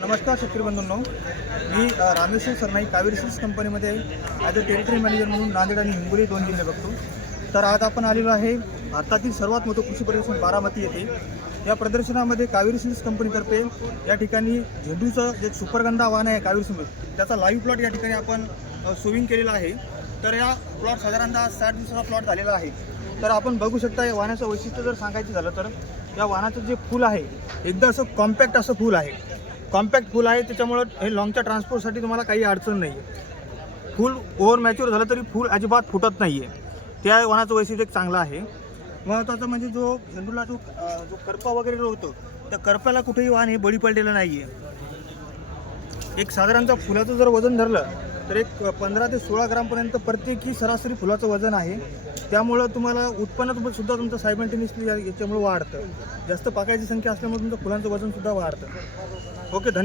नमस्कार शेतकरी बंधूंनो, मी रामेश्वर सरनाई कावेरी सीड्स कंपनीमध्ये ॲज अ टेरिटरी मॅनेजर म्हणून नांदेड आणि हिंगोली दोन जिल्हे बघतो. तर आज आपण आलेलो आहे भारतातील सर्वात मोठं कृषी प्रदर्शन बारामती येथे. या प्रदर्शनामध्ये कावेरी सीड्स कंपनीतर्फे या ठिकाणी झेंडूचं जे सुपरगंधा वाहन आहे कावेरी सीड्स त्याचा लाईव्ह प्लॉट या ठिकाणी आपण सोविंग केलेला आहे. तर या प्लॉट साधारणतः 60 दिवसाचा प्लॉट झालेला आहे. तर आपण बघू शकता या वाहनाचं वैशिष्ट्य जर सांगायचं झालं तर या वाहनाचं जे फूल आहे एकदा असं कॉम्पॅक्ट असं फूल आहे. कॉम्पॅक्ट फूल आहे, त्याच्यामुळं हे लॉंगच्या ट्रान्सपोर्टसाठी तुम्हाला काही अडचण नाही आहे. फूल ओव्हर मॅच्युअर झालं तरी फूल अजिबात फुटत नाही आहे. त्या वाहनाचं वैशिष्ट्य एक चांगलं आहे. महत्त्वाचं म्हणजे जो झेंडूला जो करपा वगैरे जो होतो त्या करप्याला कुठेही वाहन हे बळी पडलेलं नाही आहे. एक साधारणतः फुलाचं जर वजन धरलं तर एक 15 ते 16 ग्रामपर्यंत प्रत्येकी सरासरी फुलाचं वजन आहे. त्यामुळं तुम्हाला उत्पन्नात सुद्धा तुमचं सायमल्टेनियसली याच्यामुळे वाढतं. जास्त पाकायची संख्या असल्यामुळे तुमचं फुलांचं वजनसुद्धा वाढतं. ओके, धन्यवाद.